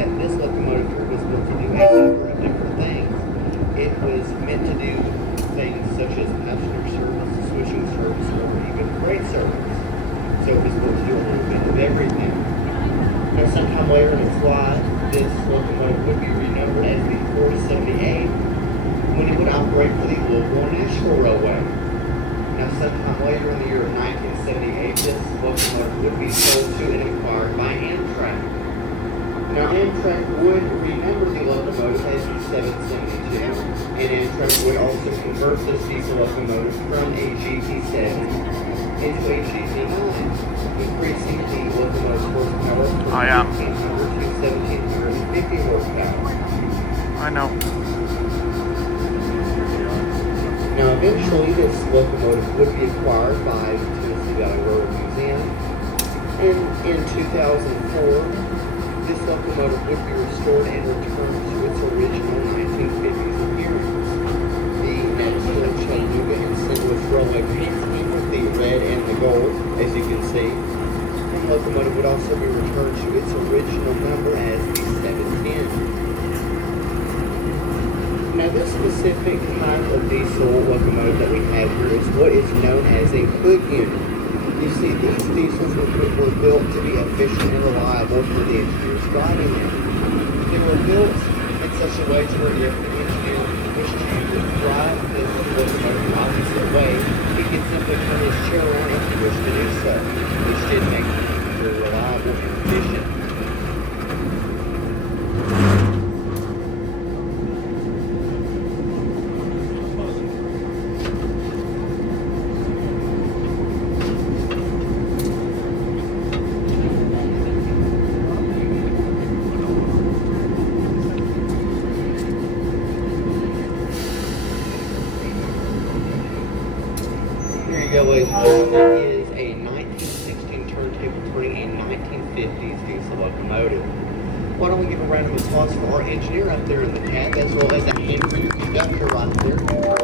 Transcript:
that this locomotive here was built to do a number of different things. It was meant to do things such as passenger service, switching service, or even freight service. So it was built to do a little bit of everything. Now, sometime later in its life, this locomotive would be renumbered as the 478 when it would operate for the Louisville National Railway. Now, sometime later in the year of 1978, this locomotive would be sold to and acquired by Amtrak. Now, Amtrak would renumber the locomotive as the 772, and Amtrak would also convert this diesel locomotive from a GP7 into a GP9, increasing the locomotive's horsepower from 1,500 to 1,750 horsepower. I know. Now, eventually, this locomotive would be acquired by the Tennessee Valley Railroad Museum, and in 2004, this locomotive would be restored and returned to its original 1950s appearance. The Nashville, Chattanooga, and St. Louis Railway paint scheme with the red and the gold, as you can see. The locomotive would also be returned to its original number as the 710. Now, this specific type of diesel locomotive that we have here is what is known as a hood unit. You see, these diesels were built to be efficient and reliable for the engineers driving them. They were built in such a way to where if the engineer wished to drive the locomotive the opposite way, he could simply turn his chair around if he wished to do so, which did make them very reliable and efficient. Here you go, ladies and gentlemen. That is a 1916 turntable turning a 1950s diesel locomotive. Why don't we give a round of applause for our engineer up there in the cab, as well as a hand for your conductor right there.